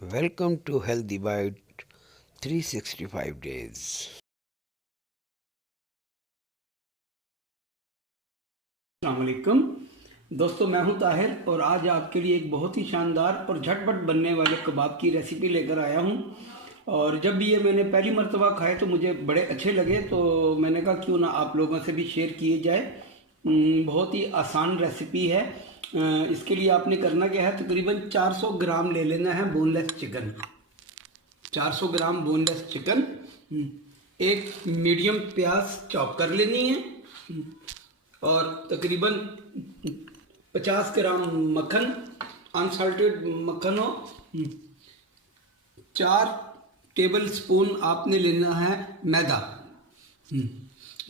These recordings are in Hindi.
Welcome to Healthy Bite 365 days. अस्सलामुअलैकुम दोस्तों, मैं हूं ताहिर और आज आपके लिए एक बहुत ही शानदार और झटपट बनने वाले कबाब की रेसिपी लेकर आया हूं। और जब भी ये मैंने पहली मर्तबा खाए तो मुझे बड़े अच्छे लगे, तो मैंने कहा क्यों ना आप लोगों से भी शेयर किए जाए। बहुत ही आसान रेसिपी है। इसके लिए आपने करना क्या है, तकरीबन 400 ग्राम ले लेना है बोनलेस चिकन। 400 ग्राम बोनलेस चिकन, एक मीडियम प्याज चॉप कर लेनी है और तकरीबन 50 ग्राम मक्खन, अनसाल्टेड मक्खन हो। 4 टेबल स्पून आपने लेना है मैदा,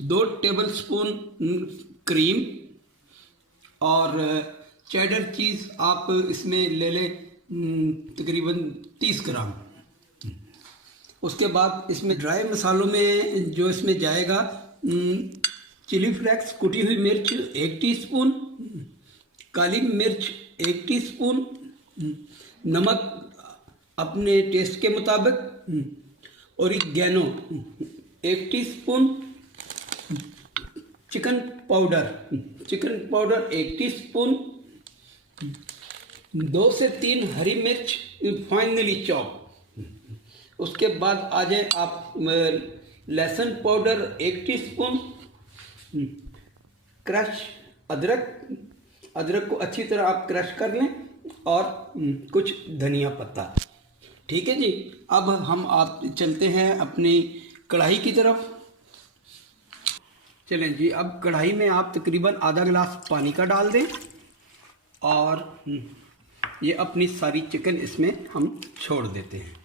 2 टेबल स्पून क्रीम और चेडर चीज़ आप इसमें ले लें तकरीबन 30 ग्राम। उसके बाद इसमें ड्राई मसालों में जो इसमें जाएगा, चिली फ्लेक्स कुटी हुई मिर्च 1 टीस्पून, काली मिर्च 1 टीस्पून, नमक अपने टेस्ट के मुताबिक, oregano 1 teaspoon, chicken powder 1 teaspoon, 2 से 3 हरी मिर्च फाइनली चॉप। उसके बाद आ जाए आप लहसुन पाउडर 1 टीस्पून, क्रश अदरक को अच्छी तरह आप क्रश कर लें और कुछ धनिया पत्ता। ठीक है जी। अब हम आप चलते हैं अपनी कढ़ाई की तरफ। चलें जी, अब कढ़ाई में आप तकरीबन आधा गिलास पानी का डाल दें और ये अपनी सारी चिकन इसमें हम छोड़ देते हैं।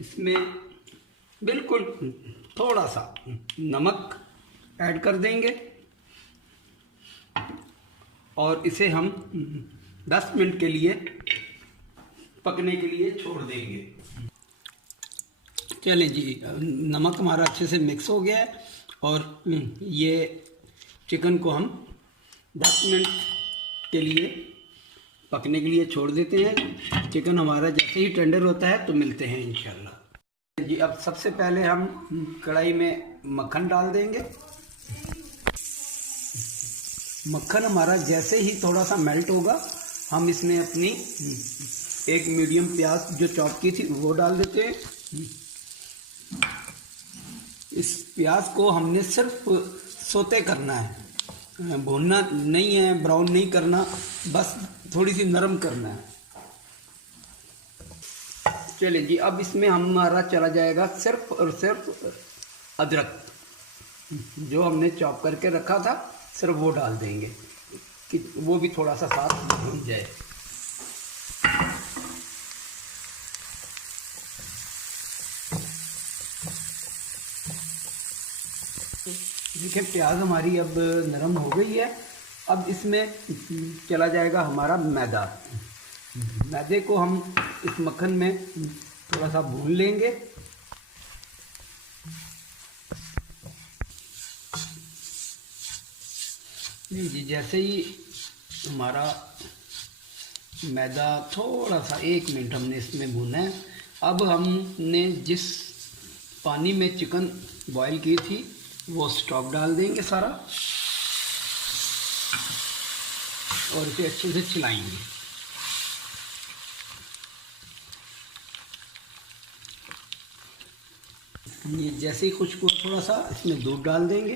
इसमें बिल्कुल थोड़ा सा नमक ऐड कर देंगे और इसे हम 10 मिनट के लिए पकने के लिए छोड़ देंगे। चलें जी, नमक हमारा अच्छे से मिक्स हो गया है और ये चिकन को हम 10 मिनट के लिए पकने के लिए छोड़ देते हैं। चिकन हमारा जैसे ही टेंडर होता है तो मिलते हैं इंशाल्लाह जी। अब सबसे पहले हम कढ़ाई में मक्खन डाल देंगे। मक्खन हमारा जैसे ही थोड़ा सा मेल्ट होगा, हम इसमें अपनी एक मीडियम प्याज जो चॉप की थी वो डाल देते हैं। इस प्याज को हमने सिर्फ सोते करना है, भूनना नहीं है, ब्राउन नहीं करना, बस थोड़ी सी नरम करना है। चलिए जी, अब इसमें हमारा चला जाएगा सिर्फ और सिर्फ अदरक, जो हमने चॉप करके रखा था, सिर्फ वो डाल देंगे कि वो भी थोड़ा सा साथ भून जाए। देखिए प्याज हमारी अब नरम हो गई है। अब इसमें चला जाएगा हमारा मैदा। मैदे को हम इस मक्खन में थोड़ा सा भून लेंगे। जी, जैसे ही हमारा मैदा थोड़ा सा 1 मिनट हमने इसमें भूना है। अब हमने जिस पानी में चिकन बॉईल की थी वो स्टॉक डाल देंगे सारा और इसे अच्छे से चलाएंगे। ये जैसे ही खुशबू थोड़ा सा इसमें दूध डाल देंगे।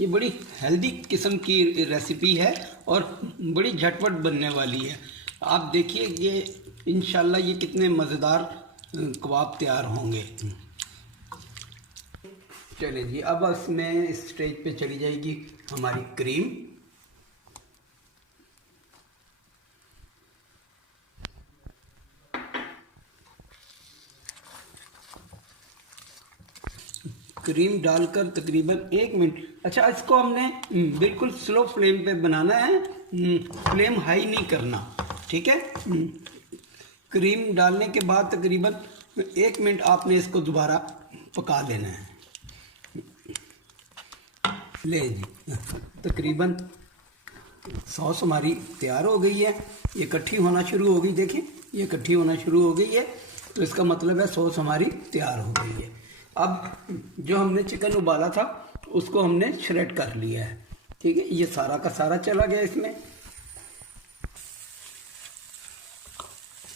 ये बड़ी हेल्दी किस्म की रेसिपी है और बड़ी झटपट बनने वाली है। आप देखिए ये इंशाल्लाह ये कितने मज़ेदार कबाब तैयार होंगे। चलिए जी, अब इसमें इस स्टेज पे चली जाएगी हमारी क्रीम। क्रीम डालकर तकरीबन 1 मिनट। अच्छा, इसको हमने बिल्कुल स्लो फ्लेम पे बनाना है, फ्लेम हाई नहीं करना। ठीक है। क्रीम डालने के बाद तकरीबन 1 मिनट आपने इसको दोबारा पका लेना है। ले जी, तकरीबन सॉस हमारी तैयार हो गई है, ये इकट्ठी होना शुरू हो गई। देखें, ये इकट्ठी होना शुरू हो गई है, तो इसका मतलब है सॉस हमारी तैयार हो गई है। अब जो हमने चिकन उबाला था उसको हमने श्रेड कर लिया है, ठीक है। ये सारा का सारा चला गया इसमें।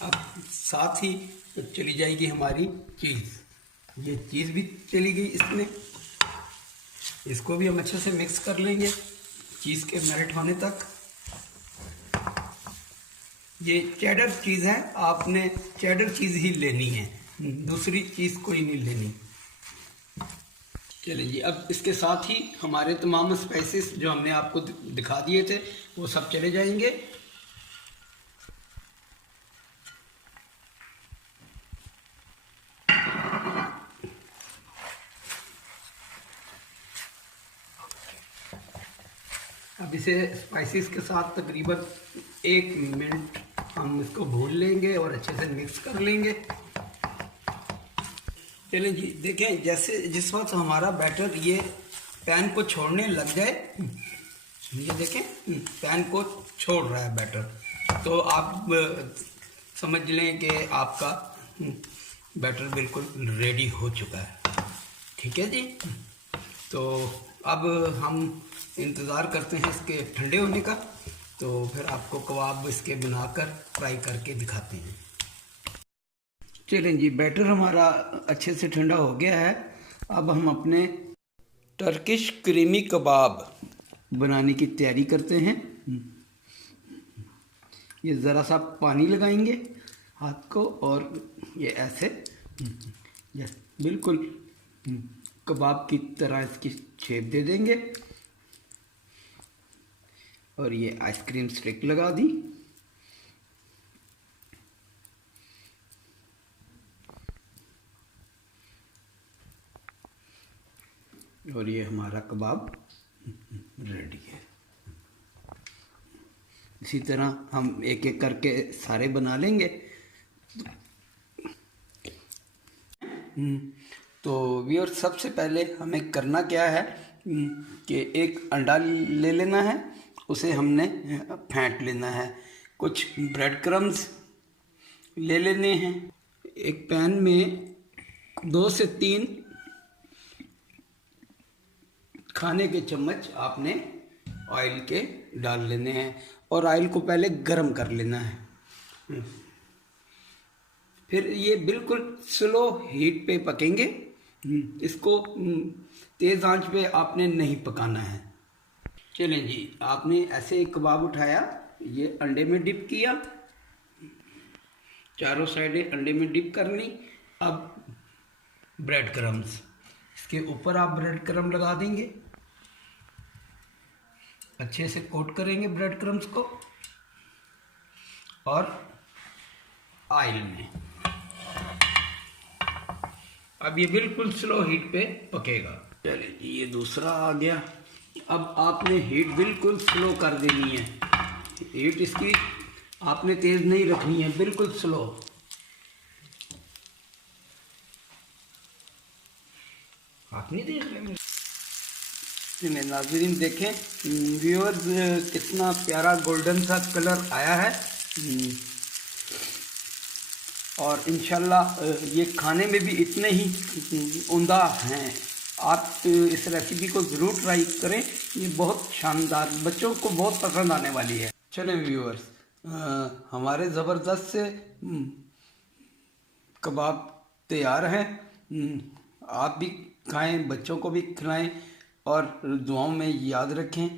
अब साथ ही चली जाएगी हमारी चीज़, ये चीज़ भी चली गई इसमें। इसको भी हम अच्छे से मिक्स कर लेंगे चीज़ के मेल्ट होने तक। ये चेडर चीज़ है, आपने चेडर चीज़ ही लेनी है, दूसरी चीज़ कोई नहीं लेनी। चलिए जी, अब इसके साथ ही हमारे तमाम स्पाइसेस जो हमने आपको दिखा दिए थे वो सब चले जाएंगे। अब इसे स्पाइसेस के साथ तकरीबन 1 मिनट हम इसको भून लेंगे और अच्छे से मिक्स कर लेंगे। चलें जी, देखें जैसे जिस वक्त हमारा बैटर ये पैन को छोड़ने लग जाए, ये देखें पैन को छोड़ रहा है बैटर, तो आप समझ लें कि आपका बैटर बिल्कुल रेडी हो चुका है, ठीक है जी। तो अब हम इंतज़ार करते हैं इसके ठंडे होने का, तो फिर आपको कबाब इसके बनाकर फ्राई करके दिखाते हैं। चलें जी, बैटर हमारा अच्छे से ठंडा हो गया है। अब हम अपने टर्किश क्रीमी कबाब बनाने की तैयारी करते हैं। ये ज़रा सा पानी लगाएंगे हाथ को और ये ऐसे बिल्कुल कबाब की तरह इसकी शेप दे देंगे और ये आइसक्रीम स्टिक लगा दी। और ये हमारा कबाब रेडी है। इसी तरह हम एक एक करके सारे बना लेंगे। तो व्यूअर, सबसे पहले हमें करना क्या है कि एक अंडा ले लेना है, उसे हमने फेंट लेना है। कुछ ब्रेड क्रम्स ले लेने हैं। एक पैन में 2 से 3 खाने के चम्मच आपने ऑयल के डाल लेने हैं और ऑयल को पहले गरम कर लेना है। फिर ये बिल्कुल स्लो हीट पे पकेंगे, इसको तेज़ आंच पे आपने नहीं पकाना है। चलें जी, आपने ऐसे एक कबाब उठाया, ये अंडे में डिप किया, चारों साइडें अंडे में डिप कर ली। अब ब्रेड क्रम्स, इसके ऊपर आप ब्रेड क्रम्ब लगा देंगे, अच्छे से कोट करेंगे ब्रेड क्रम्स को और ऑयल में। अब ये बिल्कुल स्लो हीट पे पकेगा। चलिए जी, ये दूसरा आ गया। अब आपने हीट बिल्कुल स्लो कर देनी है, हीट इसकी आपने तेज़ नहीं रखनी है, बिल्कुल स्लो। आप नहीं देख रहे नाज़रीन, देखें व्यूअर्स कितना प्यारा गोल्डन सा कलर आया है और इंशाल्लाह ये खाने में भी इतने ही उम्दा हैं। आप इस रेसिपी को ज़रूर ट्राई करें, ये बहुत शानदार, बच्चों को बहुत पसंद आने वाली है। चलें व्यूअर्स, हमारे ज़बरदस्त से कबाब तैयार हैं। आप भी खाएं, बच्चों को भी खिलाएं और दुआओं में याद रखें।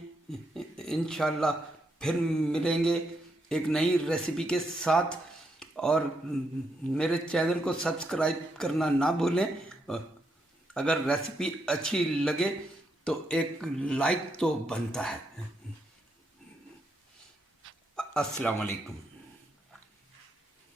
इंशाल्लाह फिर मिलेंगे एक नई रेसिपी के साथ और मेरे चैनल को सब्सक्राइब करना ना भूलें। अगर रेसिपी अच्छी लगे तो एक लाइक तो बनता है। अस्सलाम वालेकुम।